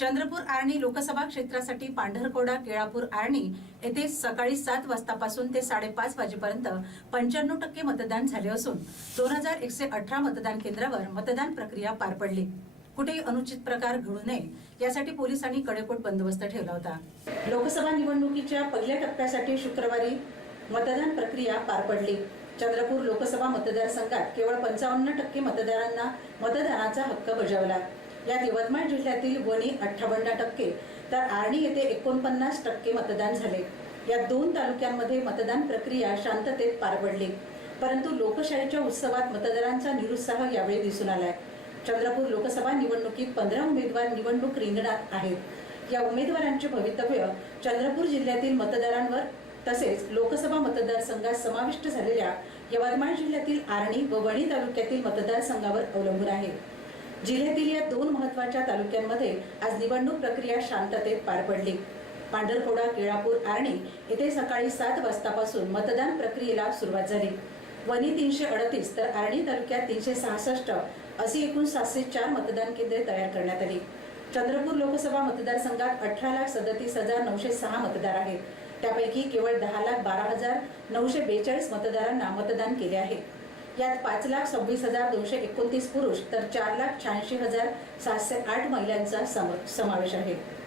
चंद्रपूर आर्णी लोकसभा क्षेत्रासाठी पांढरकोडा केळापूर आर्णी येथे सकाळी सात वाजतापासून ते साडेपाच वाजेपर्यंत पंच्याण्णव टक्के मतदान झाले असून दोन हजार एकशे अठरा मतदान केंद्रावर मतदान प्रक्रिया पार पडली. कुठेही अनुचित प्रकार घडू नये यासाठी पोलिसांनी कडेकोट बंदोबस्त ठेवला होता. लोकसभा निवडणुकीच्या पहिल्या टप्प्यासाठी शुक्रवारी मतदान प्रक्रिया पार पडली. चंद्रपूर लोकसभा मतदारसंघात केवळ पंचावन्न टक्के मतदारांना मतदानाचा हक्क बजावला. यात यवतमाळ जिल्ह्यातील वणी अठ्ठावन्न टक्के तर आर्णी येथे एकोणपन्नास टक्के मतदान झाले. या दोन तालुक्यांमध्ये मतदान प्रक्रिया शांततेत पार पडली. परंतु लोकशाहीच्या उत्सवात मतदारांचा निरुत्साह यावेळी दिसून आलाय. चंद्रपूर लोकसभा निवडणुकीत पंधरा उमेदवार निवडणूक रिंगणात आहेत. या उमेदवारांचे भवितव्य चंद्रपूर जिल्ह्यातील मतदारांवर तसेच लोकसभा मतदारसंघात समाविष्ट झालेल्या यवतमाळ जिल्ह्यातील आर्णी व वणी तालुक्यातील मतदारसंघावर अवलंबून आहे. जिल्ह्यातील या दोन महत्त्वाच्या तालुक्यांमध्ये आज निवडणूक प्रक्रिया शांततेत पार पडली. पांढरकोडा केळापूर आर्णी येथे सकाळी सात वाजतापासून मतदान प्रक्रियेला सुरुवात झाली. वणी तीनशे अडतीस तर आर्णी तालुक्यात तीनशे सहासष्ट अशी एकूण सातशे चार मतदान केंद्रे तयार करण्यात आली. चंद्रपूर लोकसभा मतदारसंघात अठरा लाख सदतीस हजार नऊशे सहा मतदार आहेत. त्यापैकी केवळ दहा लाख बारा हजार नऊशे बेचाळीस मतदारांना मतदान केले आहे. यात पाच लाख सव्वीस हजार दोनशे एकोणतीस पुरुष तर चार लाख शहाऐंशी हजार सातशे आठ महिलांचा सम- समावेश आहे.